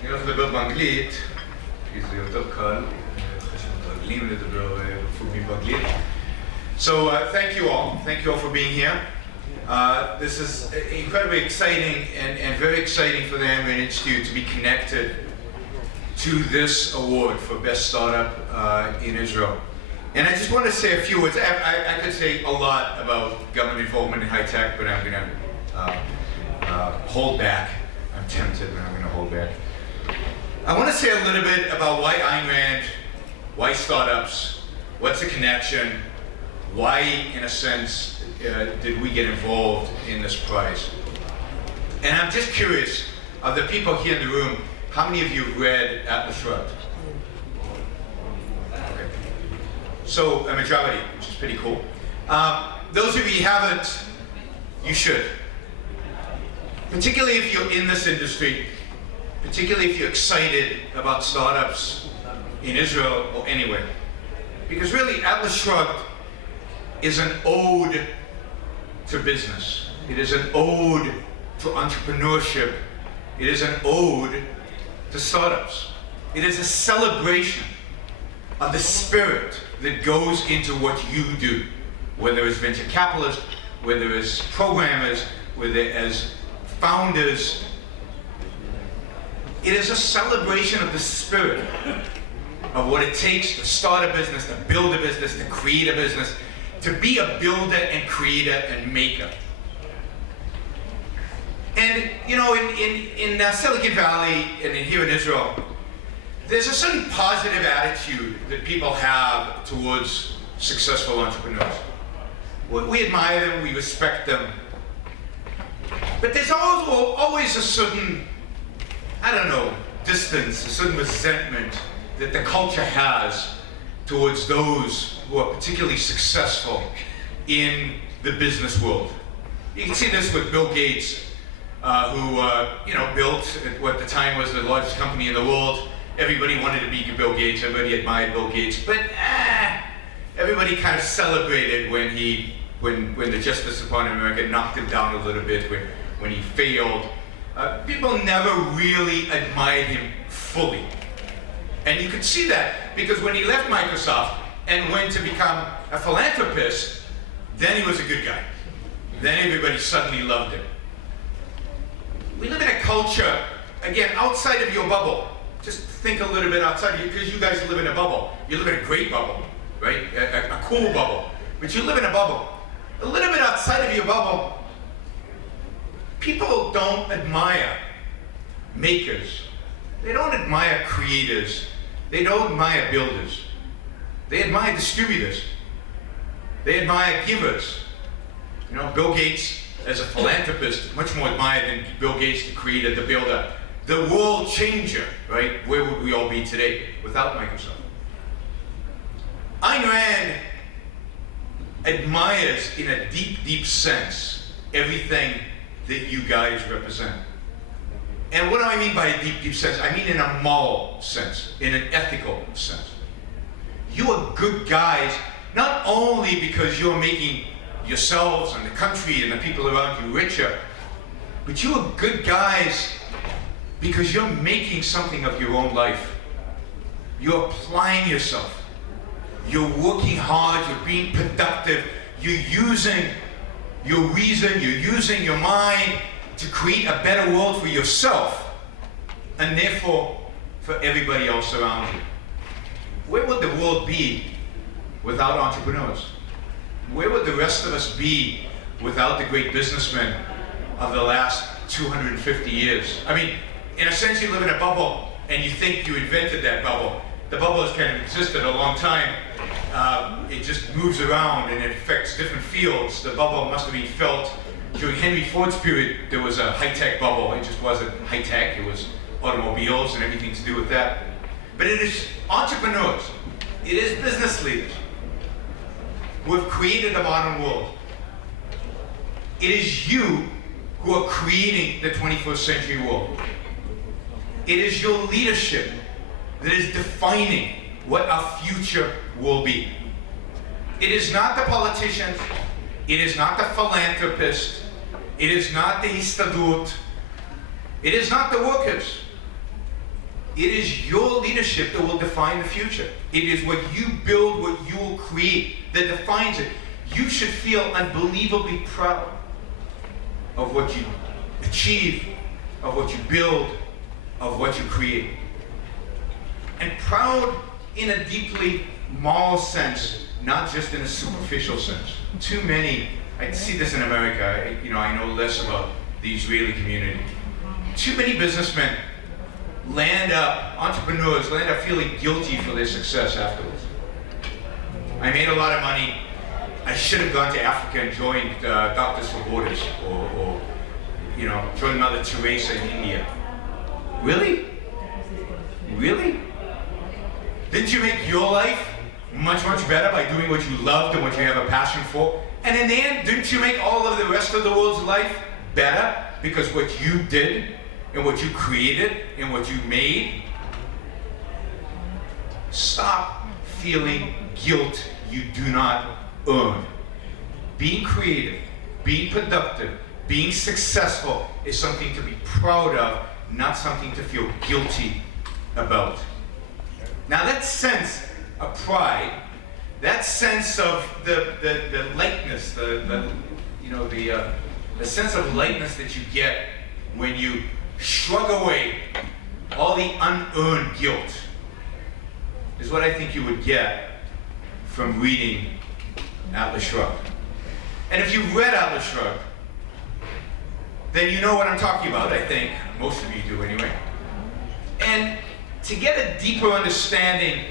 אני הולך לדבר באנגלית, כי זה יותר קל, אחרי שמתרגלים לדבר בפורים באנגלית. So thank you all for being here. This is incredibly exciting and very exciting for the Yaron Institute to be connected to this award for Best Startup in Israel. And I just want to say a few words. I could say a lot about government involvement in high tech, but I'm going to hold back. I'm tempted, but I'm going to hold back. I want to say a little bit about why Ayn Rand, why startups, what's the connection, why, in a sense, did we get involved in this prize. And I'm just curious, of the people here in the room, how many of you have read Atlas Shrugged? Okay. So, a majority, which is pretty cool. Those of you who haven't, you should. Particularly if you're in this industry, particularly if you're excited about startups in Israel or anywhere. Because really, Atlas Shrugged is an ode to business. It is an ode to entrepreneurship. It is an ode to startups. It is a celebration of the spirit that goes into what you do, whether it's venture capitalists, whether it's programmers, whether as founders. It is a celebration of the spirit of what it takes to start a business, to build a business, to create a business, to be a builder and creator and maker. And you know, in Silicon Valley and here in Israel, there's a certain positive attitude that people have towards successful entrepreneurs. We admire them, we respect them. But there's always a certain, I don't know, distance, a certain resentment that the culture has towards those who are particularly successful in the business world. You can see this with Bill Gates, who built what at the time was the largest company in the world. Everybody wanted to be Bill Gates, everybody admired Bill Gates, but everybody kind of celebrated when the Justice Department of America knocked him down a little bit, when he failed. People never really admired him fully. And you could see that because when he left Microsoft and went to become a philanthropist, then he was a good guy. Then everybody suddenly loved him. We live in a culture, again, outside of your bubble. Just think a little bit outside of you, because you guys live in a bubble. You live in a great bubble, right? A cool bubble. But you live in a bubble. A little bit outside of your bubble, people don't admire makers. They don't admire creators. They don't admire builders. They admire distributors. They admire givers. You know, Bill Gates, as a philanthropist, much more admired than Bill Gates, the creator, the builder, the world changer, right? Where would we all be today without Microsoft? Ayn Rand admires, in a deep, deep sense, everything that you guys represent. And what do I mean by a deep, deep sense? I mean in a moral sense, in an ethical sense. You are good guys, not only because you're making yourselves and the country and the people around you richer, but you are good guys because you're making something of your own life. You're applying yourself. You're working hard, you're being productive, you're using your reason, you're using your mind to create a better world for yourself, and therefore for everybody else around you. Where would the world be without entrepreneurs? Where would the rest of us be without the great businessmen of the last 250 years? I mean, in a sense, you live in a bubble and you think you invented that bubble. The bubble has kind of existed a long time. It just moves around and it affects different fields. The bubble must have been felt during Henry Ford's period. There was a high-tech bubble. It just wasn't high-tech. It was automobiles and everything to do with that. But it is entrepreneurs. It is business leaders who have created the modern world. It is you who are creating the 21st century world. It is your leadership that is defining what our future will be. It is not the politicians, it is not the philanthropist, it is not the Histadrut, it is not the workers. It is your leadership that will define the future. It is what you build, what you will create, that defines it. You should feel unbelievably proud of what you achieve, of what you build, of what you create. And proud in a deeply moral sense, not just in a superficial sense. Too many, I see this in America, I know less about the Israeli community. Too many businessmen entrepreneurs land up feeling guilty for their success afterwards. I made a lot of money. I should have gone to Africa and joined Doctors for Borders, or joined Mother Teresa in India. Really? Really? Didn't you make your life much, much better by doing what you loved and what you have a passion for? And in the end, didn't you make all of the rest of the world's life better because what you did and what you created and what you made? Stop feeling guilt you do not earn. Being creative, being productive, being successful is something to be proud of, not something to feel guilty about. Now that sense of pride, that sense of the lightness, the sense of lightness that you get when you shrug away all the unearned guilt, is what I think you would get from reading Atlas Shrugged. And if you've read Atlas Shrugged, then you know what I'm talking about, I think. Most of you do anyway. And to get a deeper understanding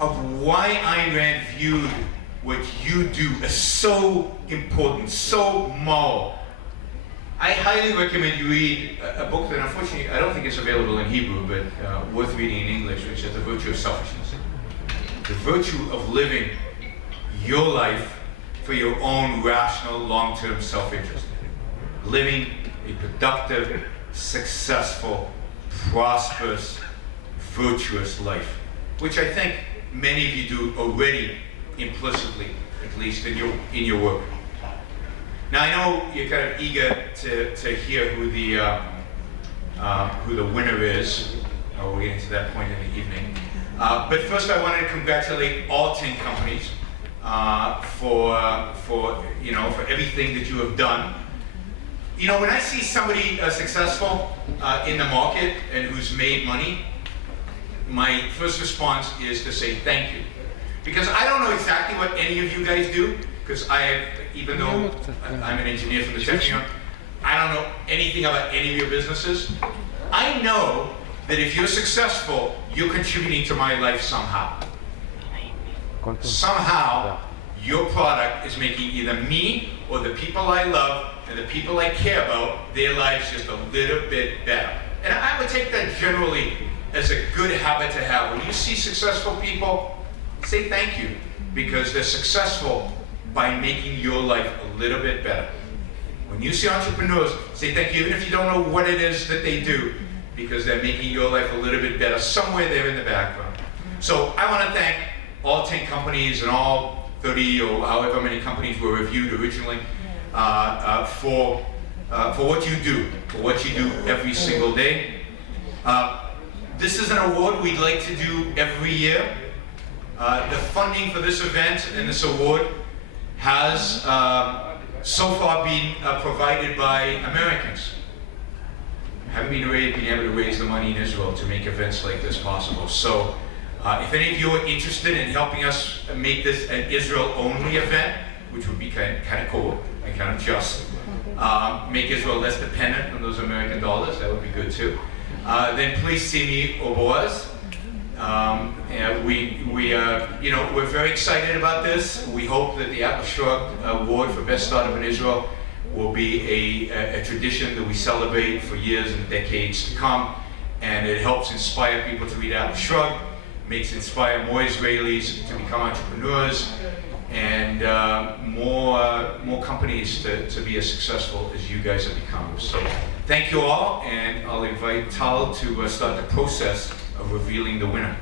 of why Ayn Rand viewed what you do as so important, so moral, I highly recommend you read a book that unfortunately I don't think is available in Hebrew, but worth reading in English, which is The Virtue of Selfishness. The virtue of living your life for your own rational, long-term self-interest. Living a productive, successful, prosperous, virtuous life, which I think many of you do already implicitly, at least in your work. Now I know you're kind of eager to hear who the winner is. We'll get into that point in the evening. But first I wanted to congratulate all 10 companies for everything that you have done. When I see somebody successful in the market and who's made money, my first response is to say thank you. Because I don't know exactly what any of you guys do, because even though I'm an engineer from the Technion, I don't know anything about any of your businesses. I know that if you're successful, you're contributing to my life somehow. Somehow, your product is making either me or the people I love and the people I care about, their lives just a little bit better. And I would take that generally as a good habit to have. When you see successful people, say thank you, because they're successful by making your life a little bit better. When you see entrepreneurs, say thank you, even if you don't know what it is that they do, because they're making your life a little bit better somewhere there in the background. So I want to thank all 10 companies and all 30 or however many companies were reviewed originally for what you do, every single day. This is an award we'd like to do every year. The funding for this event and this award has so far been provided by Americans. Haven't been able to raise the money in Israel to make events like this possible. So if any of you are interested in helping us make this an Israel-only event, which would be kind of cool and kind of just, make Israel less dependent on those American dollars, that would be good too. Then please see me or Boaz. We're very excited about this. We hope that the Atlas Shrugged Award for Best Startup in Israel will be a tradition that we celebrate for years and decades to come, and it helps inspire people to read Atlas Shrugged, makes inspire more Israelis to become entrepreneurs, and more companies to be as successful as you guys have become. So thank you all, and I'll invite Tal to start the process of revealing the winner.